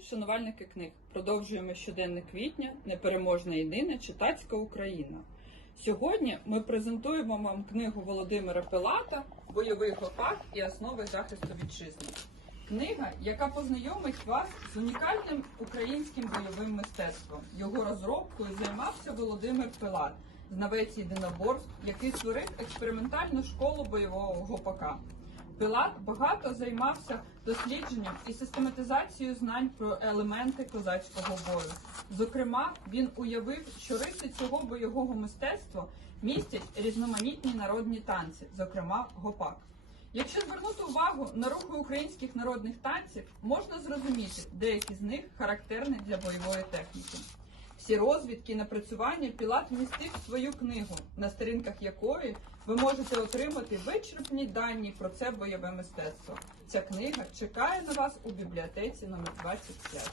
Шанувальники книг, продовжуємо щоденник квітня, непереможна єдина читацька Україна. Сьогодні ми презентуємо вам книгу Володимира Пилата Бойовий гопак і основи захисту вітчизни. Книга, яка познайомить вас з унікальним українським бойовим мистецтвом. Його розробкою займався Володимир Пилат, знавець єдиноборств, який створив експериментальну школу бойового гопака. Пилат багато займався дослідженням і систематизацією знань про елементи козацького бою. Зокрема, він уявив, що риси цього бойового мистецтва містять різноманітні народні танці, зокрема гопак. Якщо звернути увагу на рухи українських народних танців, можна зрозуміти, деякі з них характерні для бойової техніки. Всі розвідки і напрацювання Пілат вмістив в свою книгу, на сторінках якої ви можете отримати вичерпні дані про це бойове мистецтво. Ця книга чекає на вас у бібліотеці номер 25.